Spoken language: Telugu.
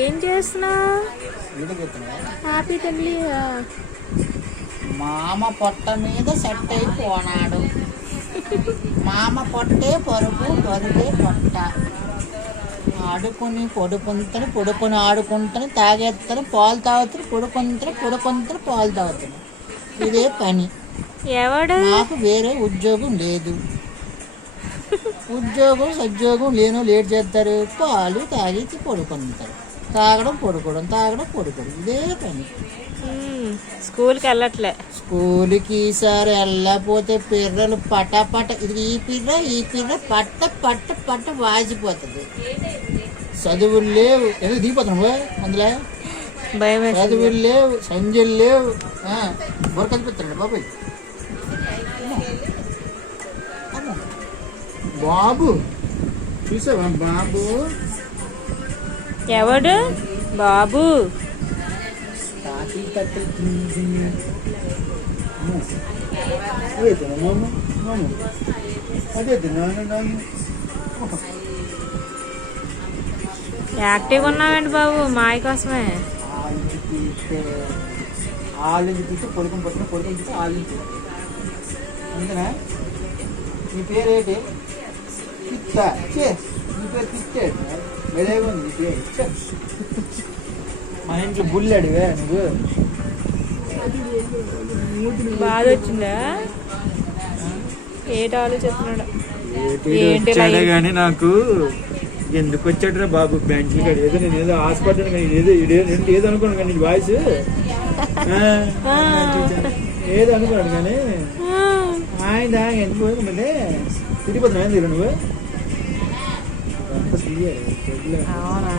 ఏం చేస్తున్నావు? హ్యాపీ తల్లి. మామ పొట్ట మీద సెట్ అయిపోనాడు. మామ పొట్టే పరుపు, పరుపే పొట్ట. ఆడుకుని పొడుకుని ఆడుకుంటాను, తాగేస్తాను, పాలు తాగుతాను, పొడుకుంటాను, పాలు తాగుతాను. ఇదే పని. ఎవడు? నాకు వేరే ఉద్యోగం లేదు. ఉద్యోగం లేను లేట్ చేస్తారు. పాలు తాగి పడుకుంటారు. తాగడం పడుకోవడం ఇదే పని. స్కూల్కి వెళ్ళట్లే. స్కూల్కి ఈసారి వెళ్ళకపోతే పిర్రలు పట ఇది ఈ పిర్ర పట్ట వాసిపోతుంది. చదువులు లేవు. ఎందుకు దిగిపోతున్నావు అందులో? చదువులు లేవు, సంజలు లేవు. బొర కనిపిస్తాడు బాబాయ్. బాబు చూసావా? బాబు ఎవడు? బాబు యాక్టివ్గా ఉన్నావండి బాబు. మాయ కోసమే. ఆలించి తీస్తే పొడుకుని ఆలించి. అంతేనా? నీ పేరు ఏంటి? పిత్తా. నీ పేరు పిచ్చే. వెలేగా ఉంది నీ పేరు. మా ఇంట్లో బుల్లాడివే నువ్వు. బాధ వచ్చిందా? ఏంటి ఆలోచిస్తున్నాడు? వచ్చాడే కానీ నాకు ఎందుకు వచ్చాడురా బాబు బ్యాంకులు కాదు. ఏదో నేను ఏదో హాస్పిటల్ కానీ ఏదో అనుకున్నాను కానీ వాయిస్ ఏదో అనుకున్నాడు కానీ ఆయన ఎందుకు పోయిందంటే తిరిగిపోతున్నావు. నువ్వు అవునా?